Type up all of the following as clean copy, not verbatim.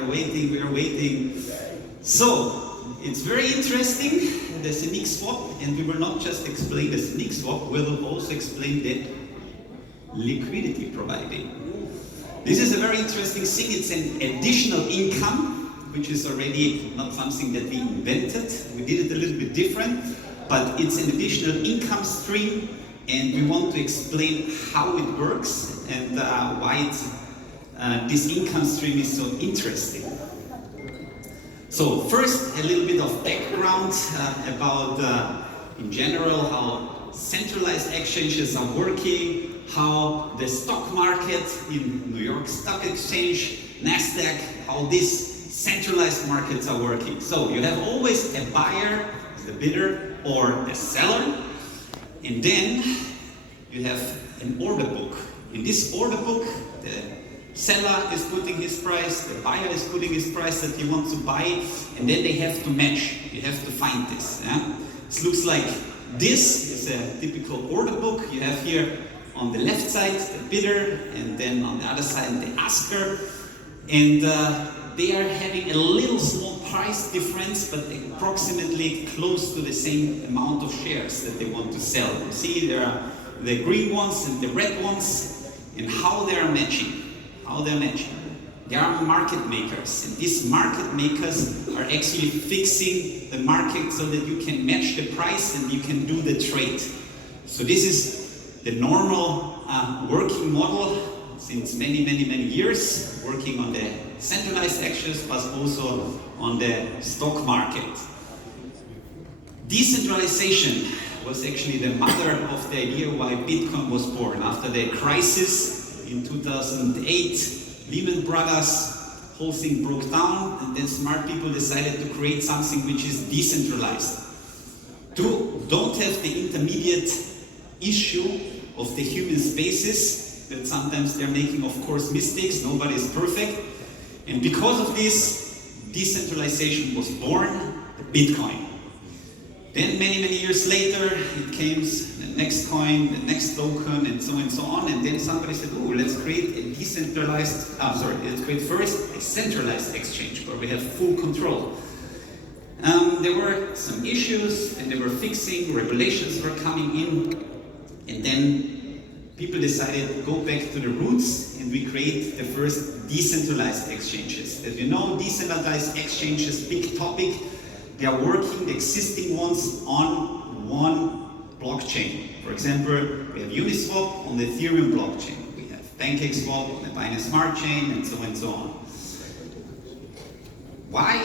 we are waiting. So, it's very interesting, the Zeniq Swap, and we will not just explain the Zeniq Swap, we will also explain the liquidity providing. This is a very interesting thing. It's an additional income, which is already not something that we invented. We did it a little bit different, but it's an additional income stream, and we want to explain how it works and why this income stream is so interesting. So first, a little bit of background about, in general, how centralized exchanges are working, how the stock market in New York Stock Exchange, NASDAQ, how these centralized markets are working. So you have always a buyer, the bidder, or a seller, and then you have an order book. In this order book, the seller is putting his price, the buyer is putting his price that he wants to buy, and then they have to match. You have to find this. Yeah? This looks like this is a typical order book. You have here on the left side the bidder, and then on the other side the asker, and they are having a little small price difference, but approximately close to the same amount of shares that they want to sell. You see, there are the green ones and the red ones, and how they are matching. They are market makers, and these market makers are actually fixing the market so that you can match the price and you can do the trade. So this is the normal working model since many years, working on the centralized exchanges, but also on the stock market. Decentralization was actually the mother of the idea why Bitcoin was born. After the crisis in 2008, Lehman Brothers, whole thing broke down, and then smart people decided to create something which is decentralized. Don't have the intermediate issue of the human spaces, that sometimes they're making, of course, mistakes, nobody is perfect. And because of this, decentralization was born, Bitcoin. Then many years later, it came the next coin, the next token, and so on. And then somebody said, oh, let's create a let's create first a centralized exchange where we have full control. There were some issues, and they were fixing, regulations were coming in, and then people decided to go back to the roots, and we create the first decentralized exchanges. As you know, decentralized exchanges, big topic. They are working, the existing ones, on one blockchain. For example, we have Uniswap on the Ethereum blockchain. We have PancakeSwap on the Binance Smart Chain, and so on. Why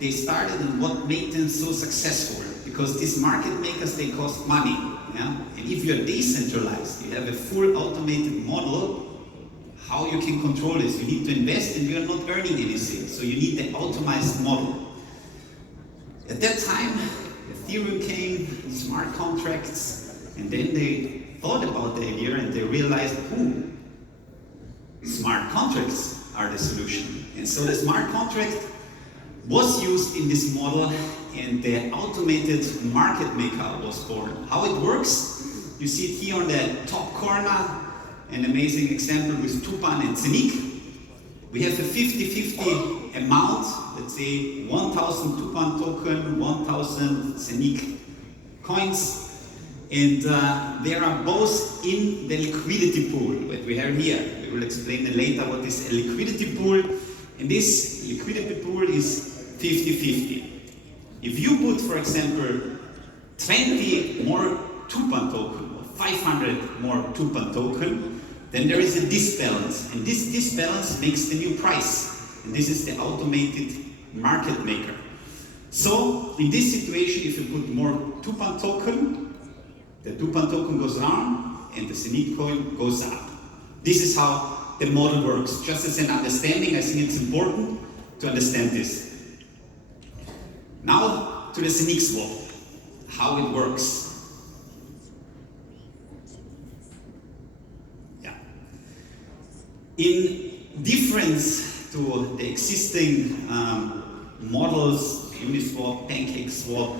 they started and what made them so successful? Because these market makers, they cost money. Yeah? And if you're decentralized, you have a full automated model, how you can control this. You need to invest, and you are not earning anything. So you need the optimized model. At that time, Ethereum came, smart contracts, and then they thought about the idea and they realized, smart contracts are the solution. And so the smart contract was used in this model, and the automated market maker was born. How it works, you see it here on the top corner, an amazing example with Tupan and Zeniq. We have a 50-50 amount, let's say 1,000 Tupan token, 1,000 Zeniq coins, and they are both in the liquidity pool that we have here. We will explain later what is a liquidity pool, and this liquidity pool is 50-50. If you put, for example, 20 more Tupan token, or 500 more Tupan token, then there is a disbalance, and this disbalance makes the new price, and this is the automated market maker. So in this situation, if you put more Tupan token, the Tupan token goes down and the Zeniq coin goes up. This is how the model works. Just as an understanding, I think it's important to understand this. Now to the Zeniq Swap, how it works. In difference to the existing models, Uniswap, PancakeSwap,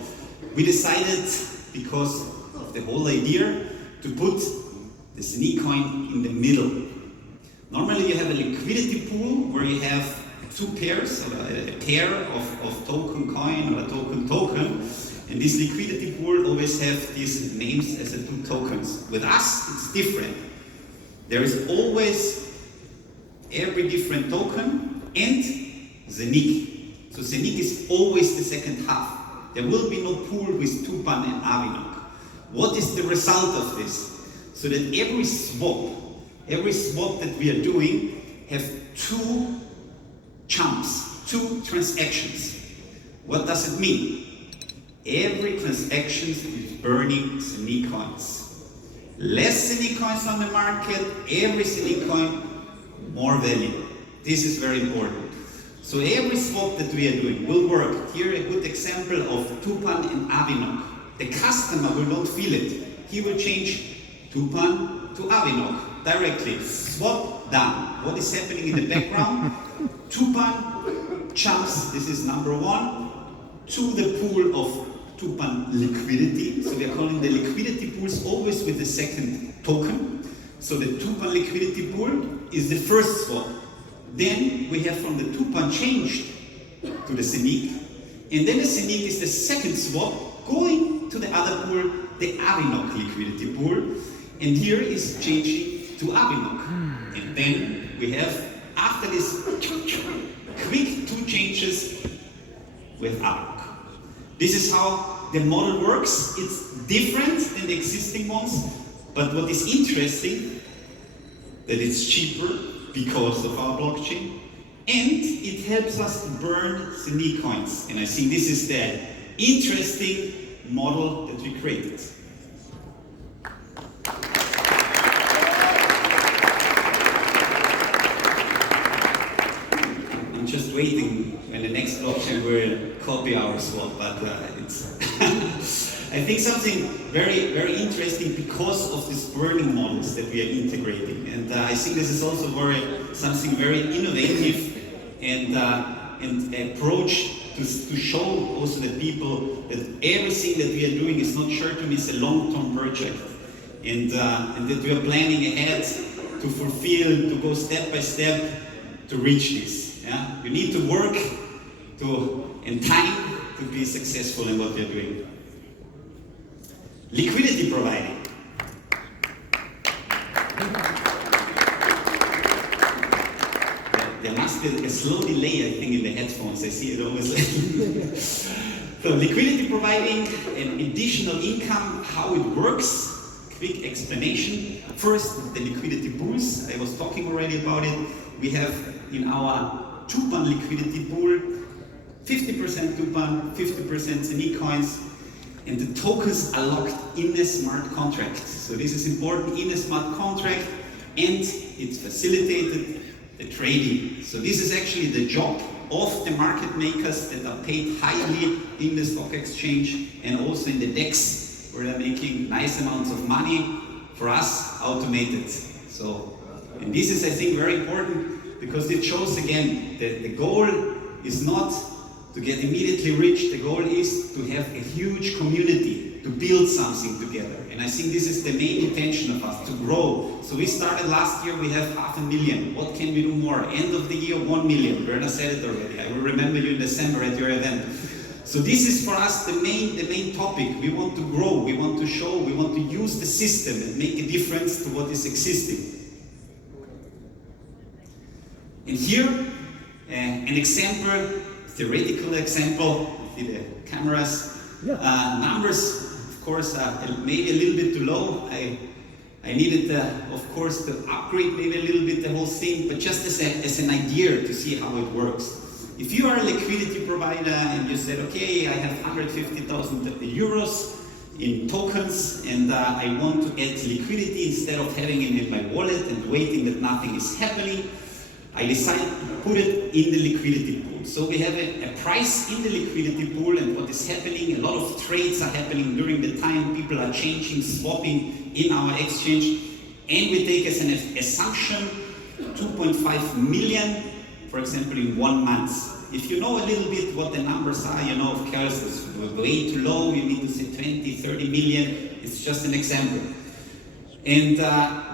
we decided, because of the whole idea, to put the Zeniq coin in the middle. Normally you have a liquidity pool where you have two pairs, or a pair of token coin or a token, and this liquidity pool always have these names as the two tokens. With us, it's different. There is always every different token and Zeniq. So Zeniq is always the second half. There will be no pool with Tupan and Avinok. What is the result of this? So that every swap that we are doing have two chunks, two transactions. What does it mean? Every transaction is burning Zeniq coins. Less Zeniq coins on the market, every Zeniq coin, more value. This is very important. So every swap that we are doing will work. Here a good example of Tupan and Avinok. The customer will not feel it. He will change Tupan to Avinok directly. Swap done. What is happening in the background? Tupan jumps, this is number one, to the pool of Tupan liquidity. So we are calling the liquidity pools always with the second token. So the Tupan liquidity pool is the first swap. Then we have from the Tupan changed to the Zeniq. And then the Zeniq is the second swap going to the other pool, the Avinok liquidity pool. And here is changing to Avinok. And then we have, after this quick two changes with Avinok. This is how the model works. It's different than the existing ones, but what is interesting, that it's cheaper because of our blockchain, and it helps us to burn Zeniq coins. And I think this is the interesting model that we created. I'm just waiting when the next blockchain will copy our swap, but it's I think something very, very interesting because of these burning models that we are integrating. And I think this is also something very innovative and approach to show also the people that everything that we are doing is not short-term, it's a long-term project. And that we are planning ahead to fulfill, to go step by step to reach this. Yeah? We need to work in time to be successful in what we are doing. Liquidity providing. There must be a slow delay, I think, in the headphones. I see it always. So liquidity providing and additional income, how it works. Quick explanation. First, the liquidity pools. I was talking already about it. We have in our Tupan liquidity pool 50% Tupan, 50% Zeniq coins. And the tokens are locked in a smart contract. So this is important, in a smart contract, and it's facilitated the trading. So this is actually the job of the market makers that are paid highly in the stock exchange and also in the DEX, where they're making nice amounts of money. For us, automated. So, and this is, I think, very important because it shows again that the goal is not to get immediately rich. The goal is to have a huge community, to build something together. And I think this is the main intention of us, to grow. So we started last year, we have 500,000. What can we do more? End of the year, 1 million. Werner said it already. I will remember you in December at your event. So this is for us the main topic. We want to grow, we want to show, we want to use the system and make a difference to what is existing. And here, an example, theoretical example, see the cameras. Yeah. Numbers, of course, are maybe a little bit too low. I needed, of course, to upgrade maybe a little bit the whole thing, but just as an idea to see how it works. If you are a liquidity provider and you said, okay, I have 150,000 euros in tokens and I want to add liquidity instead of having it in my wallet and waiting that nothing is happening, I decided to put it in the liquidity pool. So we have a price in the liquidity pool, and what is happening, a lot of trades are happening during the time, people are changing, swapping in our exchange, and we take as an assumption 2.5 million, for example, in 1 month. If you know a little bit what the numbers are, you know, of course, it's way too low, you need to say 20, 30 million, it's just an example. And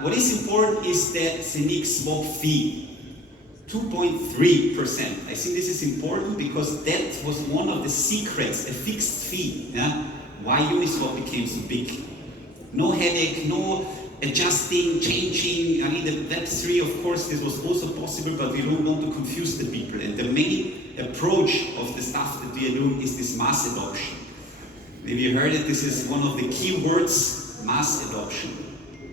what is important is the Zeniq Swap fee. 2.3%. I think this is important because that was one of the secrets, a fixed fee, yeah? Why Uniswap became so big. No headache, no adjusting, changing. I mean, the Web3, of course, this was also possible, but we don't want to confuse the people. And the main approach of the stuff that we are doing is this mass adoption. Maybe you heard it, this is one of the key words, mass adoption.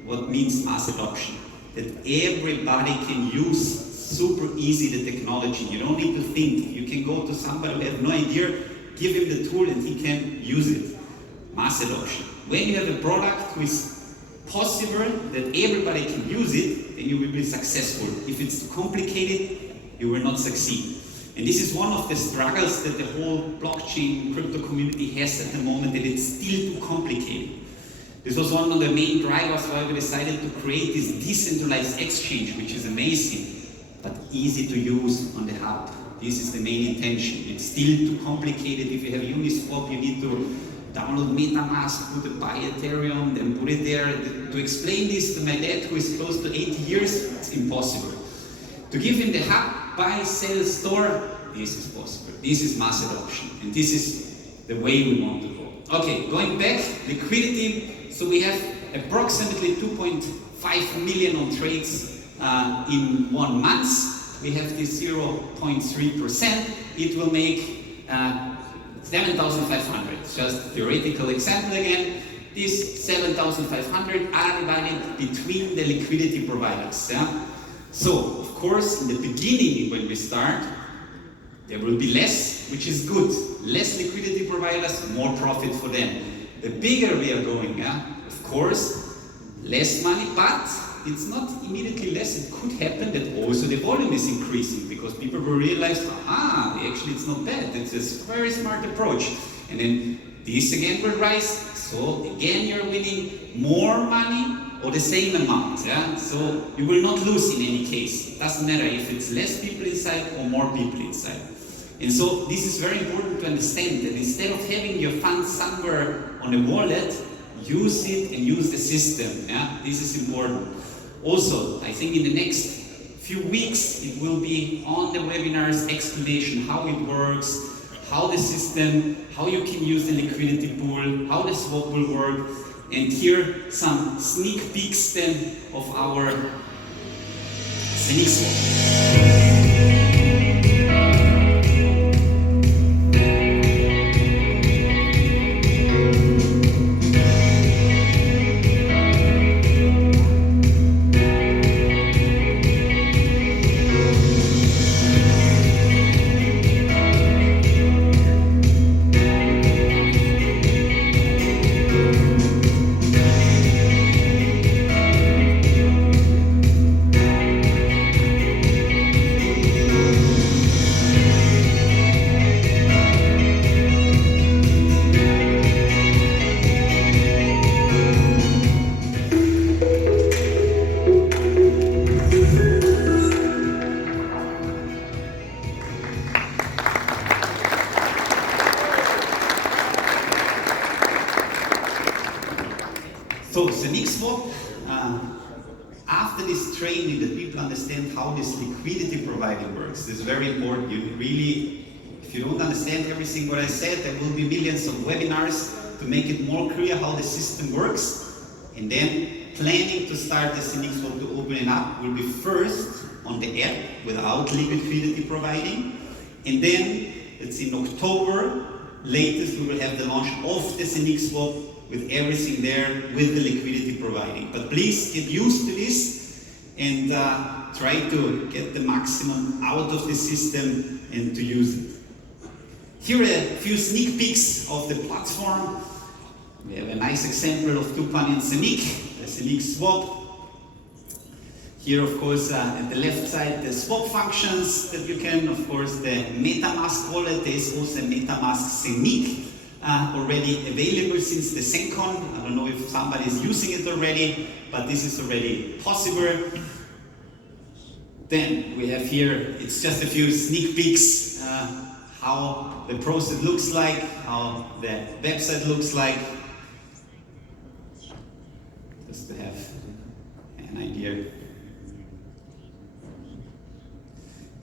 What means mass adoption? That everybody can use super easy the technology. You don't need to think. You can go to somebody who has no idea, give him the tool and he can use it. Mass adoption. When you have a product which is possible that everybody can use it, then you will be successful. If it's too complicated, you will not succeed. And this is one of the struggles that the whole blockchain crypto community has at the moment, that it's still too complicated. This was one of the main drivers why we decided to create this decentralized exchange, which is amazing, but easy to use on the hub. This is the main intention. It's still too complicated. If you have Uniswap, you need to download MetaMask, put it by Ethereum, then put it there. To explain this to my dad, who is close to 80 years, it's impossible. To give him the hub, buy, sell, store, this is possible. This is mass adoption, and this is the way we want to go. Okay, going back, liquidity. So we have approximately 2.5 million on trades in 1 month. We have this 0.3%. It will make 7,500. Just theoretical example again. These 7,500 are divided between the liquidity providers. Yeah? So, of course, in the beginning when we start, there will be less, which is good. Less liquidity providers, more profit for them. The bigger we are going, of course, less money, but it's not immediately less. It could happen that also the volume is increasing because people will realize, actually it's not bad. It's a very smart approach. And then this again will rise. So again, you're winning more money or the same amount. Yeah? So you will not lose in any case. It doesn't matter if it's less people inside or more people inside. And so this is very important to understand that instead of having your funds somewhere on a wallet, use it and use the system. Yeah? This is important. Also, I think in the next few weeks, it will be on the webinars explanation how it works, how the system, how you can use the liquidity pool, how the swap will work, and here some sneak peeks then of our Zeniq Swap. So, Zeniq Swap, after this training that people understand how this liquidity providing works, this is very important. You really, if you don't understand everything what I said, there will be millions of webinars to make it more clear how the system works. And then planning to start the Zeniq Swap to open it up will be first on the app without liquidity providing. And then, it's in October, latest we will have the launch of the Zeniq Swap with everything there, with the liquidity providing. But please get used to this and try to get the maximum out of the system and to use it. Here are a few sneak peeks of the platform. We have a nice example of Tupan and Zeniq, the Zeniq Swap. Here, of course, at the left side, the swap functions that you can, of course, the MetaMask wallet. There is also a MetaMask Zeniq already available since the Zencon. I don't know if somebody is using it already, but this is already possible. Then we have here, it's just a few sneak peeks, how the process looks like, how the website looks like, just to have an idea.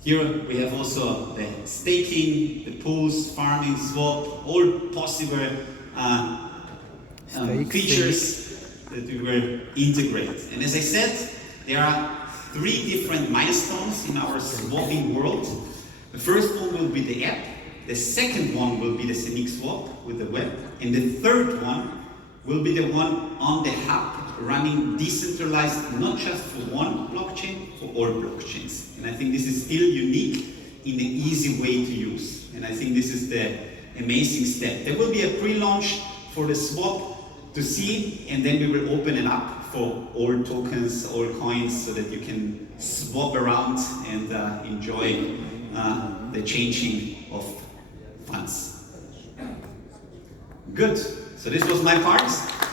Here we have also the staking, the pools, farming, swap, all possible features that we will integrate. And as I said, there are 3 different milestones in our swapping world. The first one will be the app, the second one will be the Zeniq Swap with the web, and the third one will be the one on the hub running decentralized, not just for one blockchain, for all blockchains. And I think this is still unique in an easy way to use. And I think this is the amazing step. There will be a pre-launch for the swap to see, and then we will open it up for all tokens, all coins, so that you can swap around and enjoy the changing of funds. Good. So this was my part.